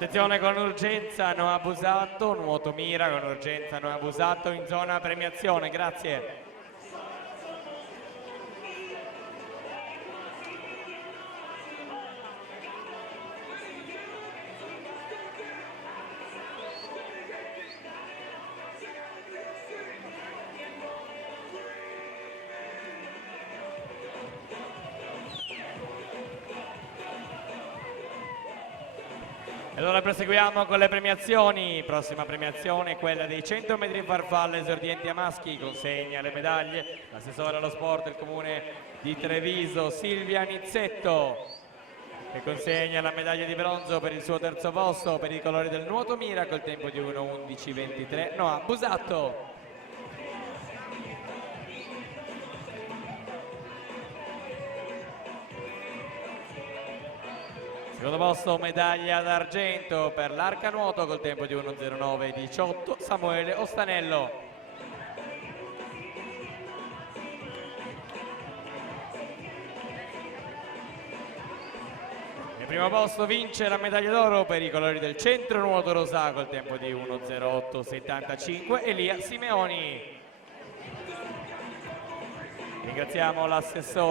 Attenzione con urgenza, non abusato, nuoto mira con urgenza, non abusato in zona premiazione, grazie. Allora proseguiamo con le premiazioni, prossima premiazione è quella dei 100 metri farfalle esordienti a maschi, consegna le medaglie l'assessore allo sport del comune di Treviso Silvia Nizzetto, che consegna la medaglia di bronzo per il suo terzo posto per i colori del nuoto mira col tempo di 1:11:23, Noah Busatto. Secondo posto medaglia d'argento per l'arca nuoto col tempo di 1:09:18, Samuele Ostanello. Il primo posto vince la medaglia d'oro per i colori del centro nuoto rosa col tempo di 1:08:75, Elia Simeoni. Ringraziamo l'assessore